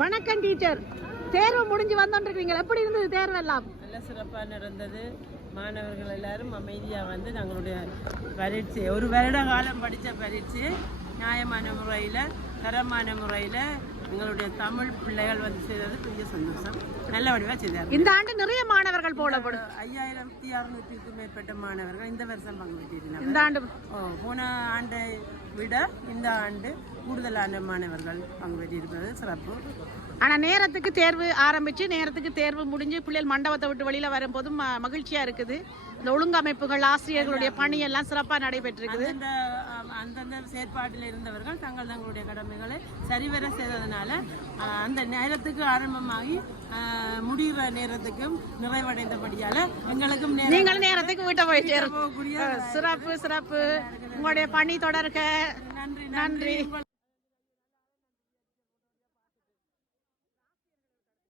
வணக்கம் டீச்சர். தேர்வு முடிஞ்சு வந்துருக்கீங்க, எப்படி இருந்தது தேர்வு எல்லாம்? நல்ல சிறப்பாக நடந்தது. மாணவர்கள் எல்லாரும் அமைதியாக வந்து தங்களுடைய பரீட்சை ஒரு வருட காலம் படித்த பரீட்சை நியாயமான முறையில் தரமான முறையில் எங்களுடைய தமிழ் பிள்ளைகள் வந்து செய்தது பெரிய சந்தோஷம். நல்ல வடிவாக செய்தார். இந்த ஆண்டு நிறைய மாணவர்கள் போடப்படும். 5600க்கும் மேற்பட்ட மாணவர்கள் இந்த வருஷம் பங்கு பெற்றிருந்தாங்க. இந்த ஆண்டு போன ஆண்டை விட இந்த ஆண்டு கூடுதலான மாணவர்கள் பங்கு பெற்றிருப்பது சிறப்பு. ஆனால் நேரத்துக்கு தேர்வு ஆரம்பித்து நேரத்துக்கு தேர்வு முடிஞ்சு பிள்ளைகள் மண்டபத்தை விட்டு வெளியில் வரும்போதும் மகிழ்ச்சியாக இருக்குது. இந்த ஒழுங்கமைப்புகள் ஆசிரியர்களுடைய பணி எல்லாம் சிறப்பாக நடைபெற்றிருக்குது. அந்தந்த செயற்பாட்டில் இருந்தவர்கள் தங்களுடைய கடமைகளை சரிவர செய்ததுனால அந்த நேரத்துக்கு ஆரம்பமாகி முடிகிற நேரத்துக்கும் நிறைவடைந்தபடியால் எங்களுக்கும் நீங்களும் நேரத்துக்கு வீட்டை போய் சேரக்கூடிய சிறப்பு. உங்களுடைய பணி தொடர்க. நன்றி.